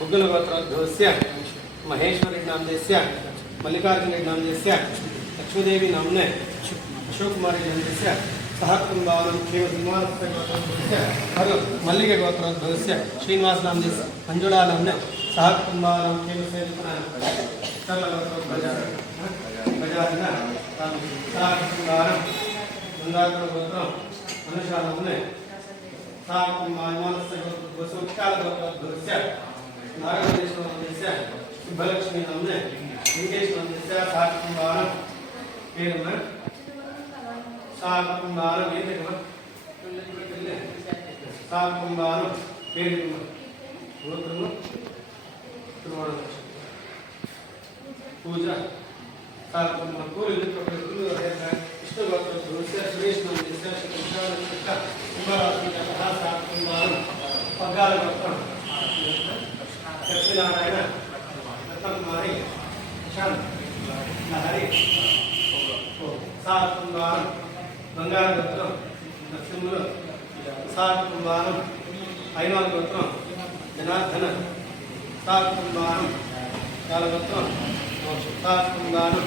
बुग्गलगोत्रोद्भवस्य महेश्वरीनामधेयस्य मल्लिकार्जुननामधेयस्य लक्ष्मीदेवी नाम्ने अशोककुमारीनामधेयस्य सह कुटुम्बानां केवलविमानस्य मल्लिके गोत्रोद्भवस्य श्रीनिवासनामधेयस्य मंजुळा नाम्ने सह कुटुम्बानां शुभलक्ष्मी नामने लिंगेश नामस्य साकुंबारं पेरुमा साकुंबारं येदेकम साकुंबारं पेरुमा गोत्रम त्रिवर्ण पूजा साकुंबारं पूरी लिखकर इष्ट गोत्र भविष्य सुरेश नामस्य शतविशाल कुंभारात्रि का साकुंबारं पगार गोत्र दक्षिणारायण रत्नकुमारी शांत लहरी सात कुंभारं बंगार गोत्र नरसिंह सात कुंभारं ऐवाल गोत्र जनार्दन सात कुंभारं काल गोत्र सात कुंभारं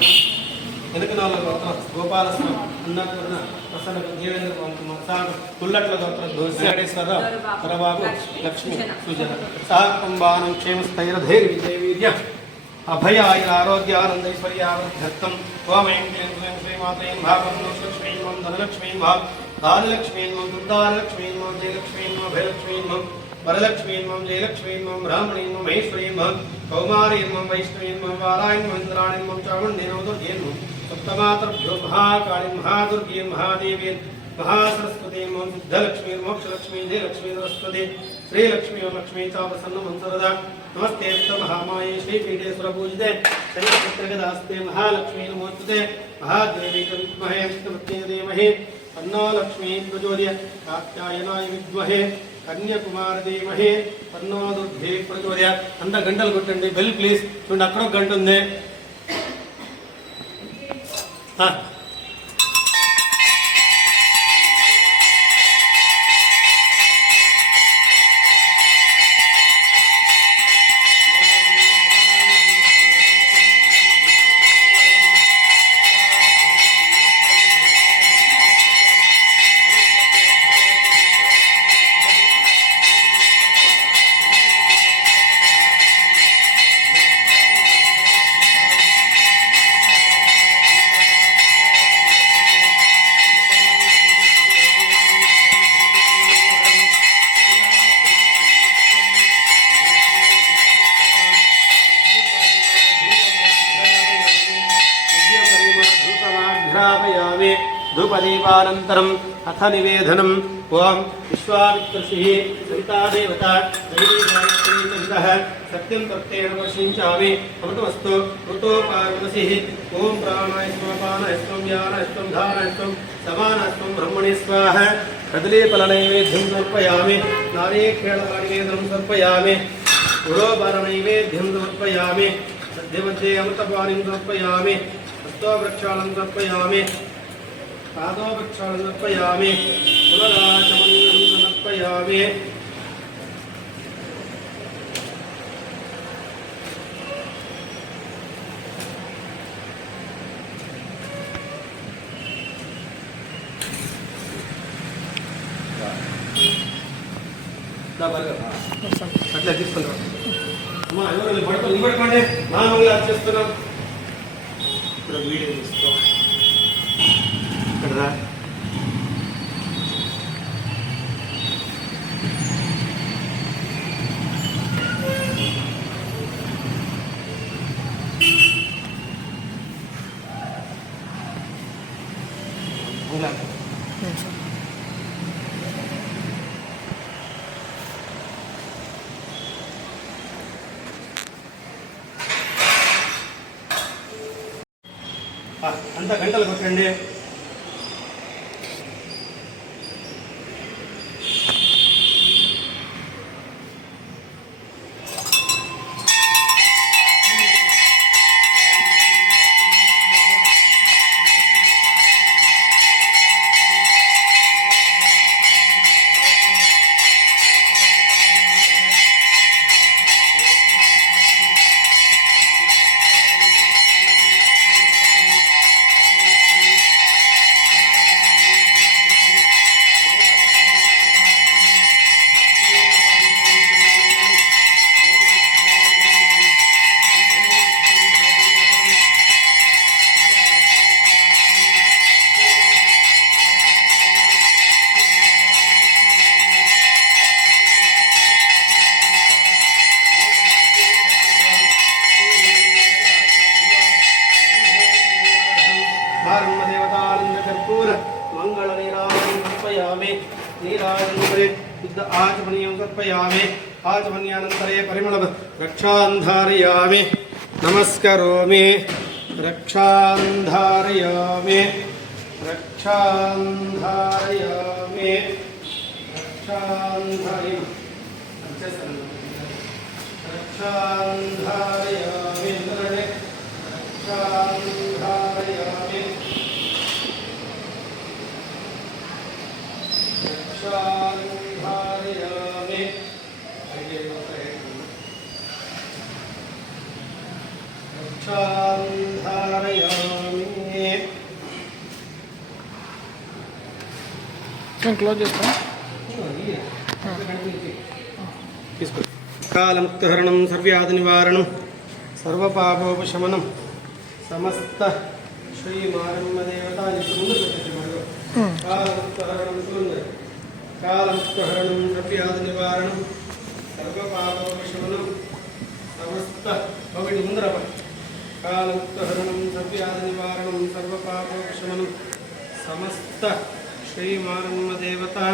వెనుకనాల గోత్రం గోపాలస్వామి అన్నపూర్ణ ప్రసన్న దేవేంద్ర పవన్ సాగు పుల్లట్ల గోత్రం వెంకటేశ్వరరావు పరబాబు లక్ష్మి సుజన సాకుంబానం క్షేమస్థైర్ధైర్య విజయవీర్య అభయ ఆయుర ఆరోగ్య ఆనందైశ్వర్యావర్థం ఓమయం క్లీం శ్రీమాత్రేం భావం లక్ష్మీం ధనలక్ష్మీం ధాన్యలక్ష్మీం దుర్దాలక్ష్మీం జయలక్ష్మీం భయలక్ష్మీం वरलक्ष्मीं जयलक्ष्मीं ब्राह्मणीं महेश्वरीं कौमारीं वैष्णवीं वारायं इंद्राणीं चामुण्डीं दुर्गीं सप्तमातृभ्यो महाकालीं महादुर्गीं महादेवीं महासरस्वतीं सिद्धलक्ष्मीं मोक्षलक्ष्मी जयलक्ष्मी सरस्वती श्रीलक्ष्मी लक्ष्मी च प्रसन्नमंसरदा नमस्ते महामाये श्रीपीठे सुरपूजिते शनिचित्रगदास्ते महालक्ष्मी नमोस्तुते महादेवी विद्महे विष्णुपत्नी धीमहि तन्नो लक्ष्मी प्रचोदयात् कात्यायनाय विद्महे कन्याकुमारी धीमहि तन्नो दुर्गे प्रचोदयात् अंत गंटलु कोट्टंడి बेल प्लीज చూడండి అక్కడ ఒక గంట ఉంది धूपदीपानन्तरम् अथ निवेदनम् ओम विश्वामित्रऋषिः सविता देवता दैवीगायत्रीचरितः सत्यं तत्तेन वर्षिञ्चामि अमृतमस्तु ऋतोपार्वसिः ओम प्राणाय स्वापानाय स्वं व्यानाय स्वं धानाय स्वं समानाय स्वं ब्रह्मणे स्वाहा कदलीफलनैवेद्यं समर्पयामि नारीकेळनिवेदनं समर्पयामि गुरोपरनैवेद्यं समर्पयामि सद्यमध्ये अमृतपानीं समर्पयामि हस्तोवृक्षाणं समर्पयामि पादोपक्षाणं समर्पयामि पुनराचमनीयं समर्पयामि అట్లా తీసుకుంటాం అమ్మా ఎవరు పడుతుంది నిలబడుకోండి మామూలుగా చేస్తున్నాం ఇప్పుడు వీడియో తీస్తాం ఇక్కడ అంత గంటలు కొట్టండి शुद्ध आचमनीयं समर्पयामि आचमन्यानन्तरे परिमल रक्षां धारयामि नमस्करोमि रक्षां धारयामि रक्षां धारयामि रक्षां धारयामि रक्षां धारयामि रक्षां धारयामि रक्षां धारयामि रक्षां धारयामि क्लोज చేస్తా कालमुक्तहरणं सर्व्याधिनिवारणं सर्वपापोपशमनं समस्त श्रीमारम्मदेवता कालमुक्तहरणं कालमुक्तहरणं सर्व्याधिनिवारणं सर्वपापोपशमनं समस्त कालमुक्तहरणं सर्व्याधिनिवारणं सर्वपापोपशमनं समस्त श्रीमारम्मदेवता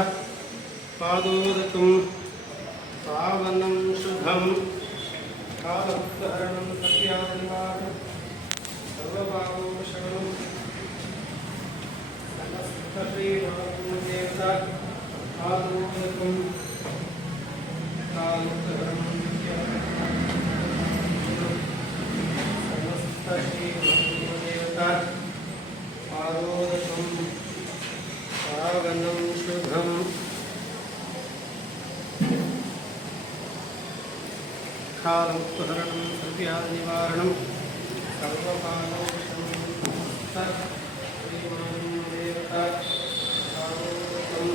पादोदकं पावनं शुभं कालमुक्तहरणं सत्यादिनिवारणं सर्वपापोपशमनं समस्त श्रीमारम्मदेवता पादोदकं कालमुक्तहरणं समस्त श्रीमारम्मदेवता पादोदकं पावनं शुभं कालमुक्तहरणं सर्व्याधिनिवारणं सर्वपापोपशमनं श्रीमारम्मदेवता पादोदकं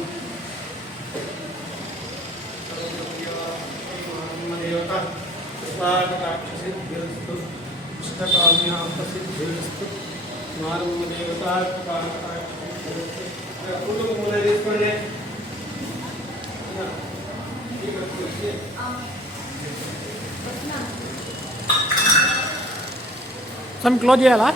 श्रीमारम्मदेवता कृपाकटाक्षसिद्धिरस्तु इष्टकाम्यार्थसिद्धिरस्तु मारम्मदेवता कृपाकटाक्षसिद्धिरस्तु मूल తీసుకోండి సమ్ క్లోజ్ చేయాలా